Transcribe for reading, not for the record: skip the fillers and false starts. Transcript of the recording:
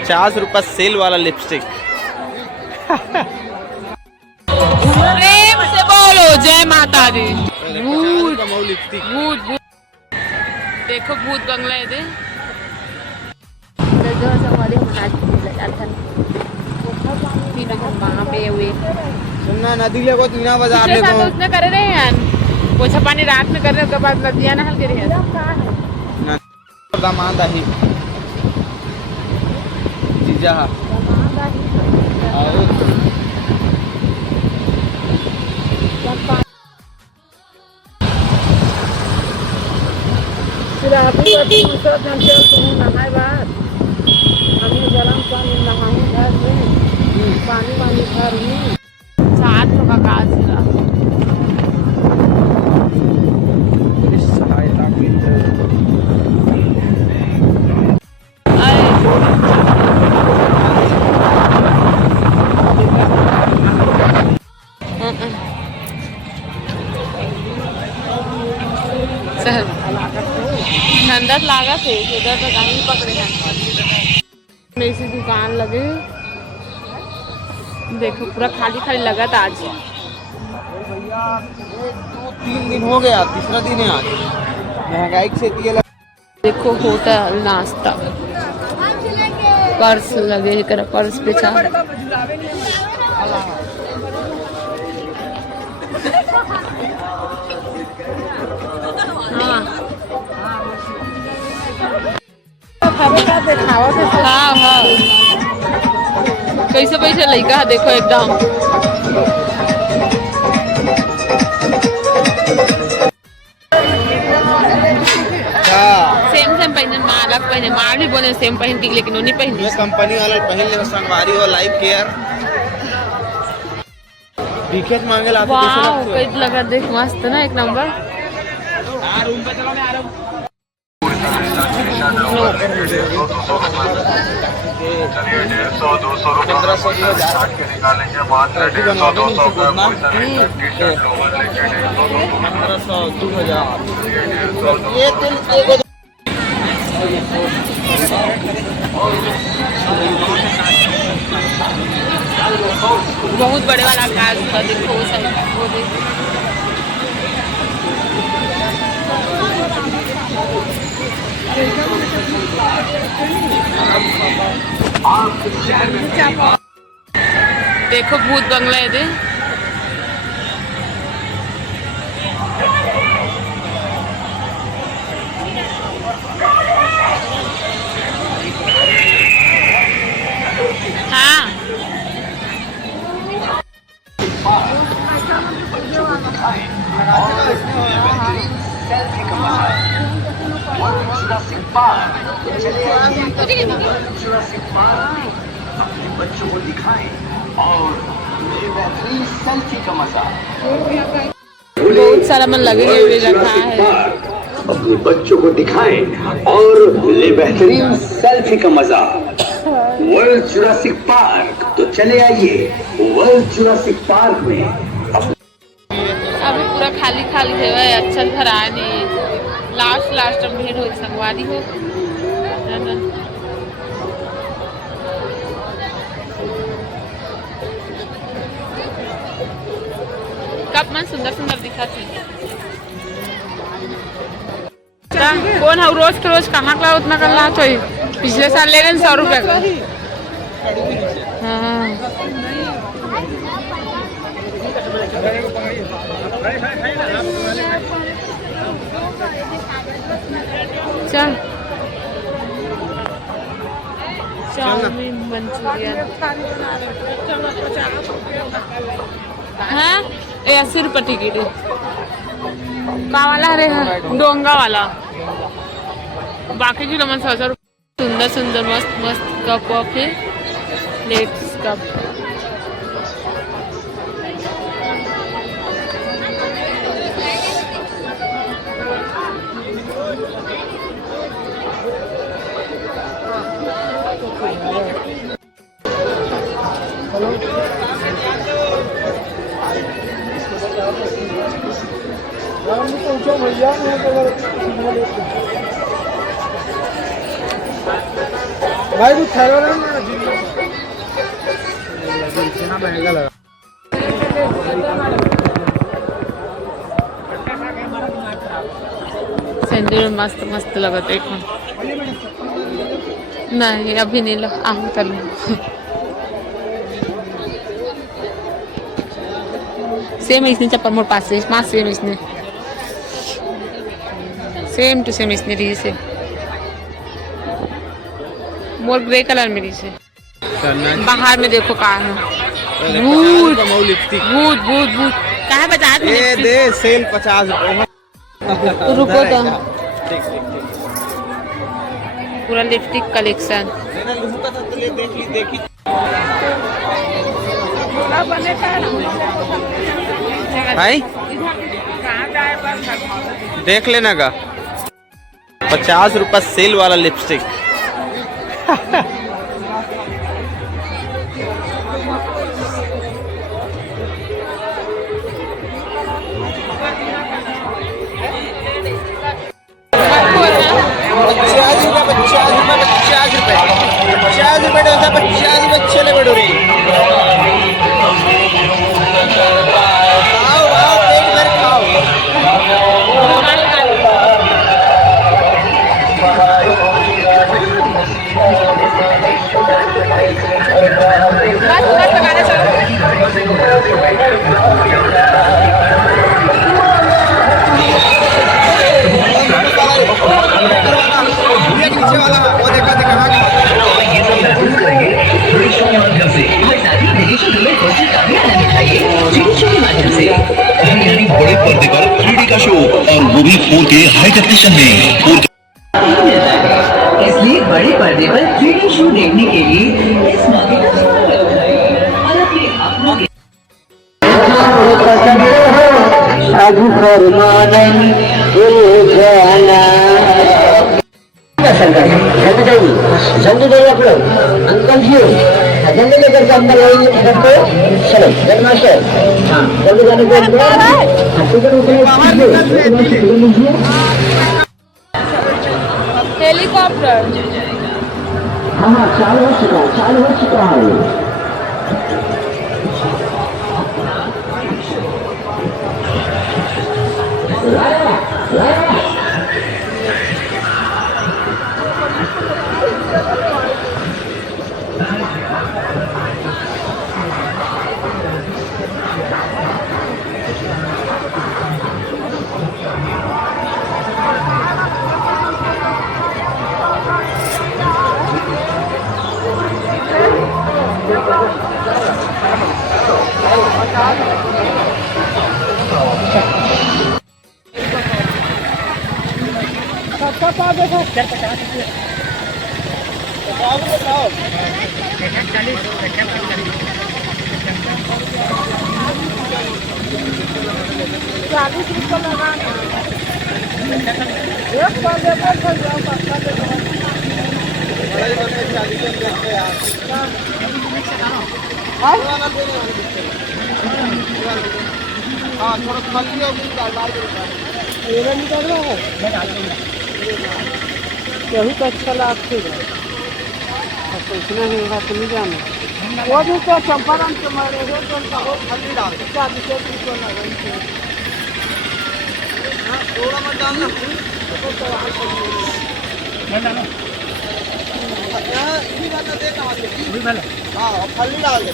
₹50 cell वाला lipstick. प्रेम से बोलो जय माता दी। भूत लिपस्टिक। भूत भूत देखो भूत बंगला है दे। वहाँ पे हुए सुनना नदी ले को तीना बाजार ले को उसने करे रहे हैं पोछा पानी रात में करने के बाद नदियाँ नहल के रहे दामाद ही जीजा नहाए बाद हमें गरम पानी नहाऊं घर में पानी वानी घर में 7 का काज सहायता केंद्र। ठंडक लागत है उधर तो कहीं पकड़े हैं ऐसी दुकान लगे देखो पूरा खाली खाली लगा था आज। भैया 2-3 दिन हो गया, तीसरा दिन है आज। महंगाई से देखो होटल नाश्ता पर्स लगे कर पर्स बेचा। हाँ हाँ कैसे पैसे लइका देखो एकदम सेम सेम पहने माँ अलग पहने माँ भी बोले सेम पहनती लेकिन उन्हीं पहनती कंपनी वाला पहन ले संगवारी और लाइफ केयर दिखे मांगे ला। वाह कैसे लगा देख मस्त ना एक नंबर। रूम पे चलो मैं आ रहा हूं। बहुत बड़े वाला काज था देखो वो देखो देखो भूत बंगला है दे। हाँ अपने बच्चों को दिखाएं और मेरे बेहतरीन सेल्फी का मजा। बहुत सारा मन लगे हुए रखा है। अपने बच्चों को दिखाएं और ले बेहतरीन सेल्फी का मजा। वर्ल्ड जुरासिक पार्क तो चले आइए वर्ल्ड जुरासिक पार्क में। अभी पूरा खाली खाली है अच्छा घर आया नहीं लास्ट में भीड़ हो संगवारी हो कब मन सुंदर सुंदर दिखा थी। कौन है रोज के रोज कहाँ का उतना कर रहा तो पिछले साल ले गए 100 रुपये का। हाँ चल चाउमीन मंचूरियन हाँ 80 रुपये टिकट का वाला अरे डोंगा वाला बाकी की लमन 100 रुपये। सुंदर सुंदर मस्त मस्त कप वप है प्लेट्स कप। पूछो भैया भाई कुछ ठहरो ना इतना महंगा लगा। सैंडल मस्त मस्त लगत है। नहीं अभी नहीं लग आम कर सेम इसने चप्पल मोर पास से मां सेम इसने सेम टू सेम इसने री से मोर ग्रे कलर में री से बाहर में देखो कहाँ है भूत भूत भूत भूत कहाँ बचा ये दे सेल 50 रुपए। रुको तो पूरा लिपस्टिक कलेक्शन देखी भाई देख लेना का 50 रुपए सेल वाला लिपस्टिक। बड़े पर्दे पर 3D का शो और वो भी 4K हाई डेफिनेशन में। इसलिए बड़े पर्दे पर 3D शो देखने के लिए इस मौके का स्वागत उठाइए और अपने अपनों के जल्दी जाइए आप लोग अंकल जी जल्दी लेकर के अंदर आइए घर पे। चलो हेड मास्टर हाँ जल्दी जाने के हेलीकॉप्टर हाँ चालू हो चुका है। हाँ थोड़ा खाली निकाल रहा है यही तो अच्छा लगते सोचना नहीं बात नहीं जाना वो भी तो चंपारण के मारे तो खाली डाल क्या थोड़ा मत डालना हाँ खाली डाल दे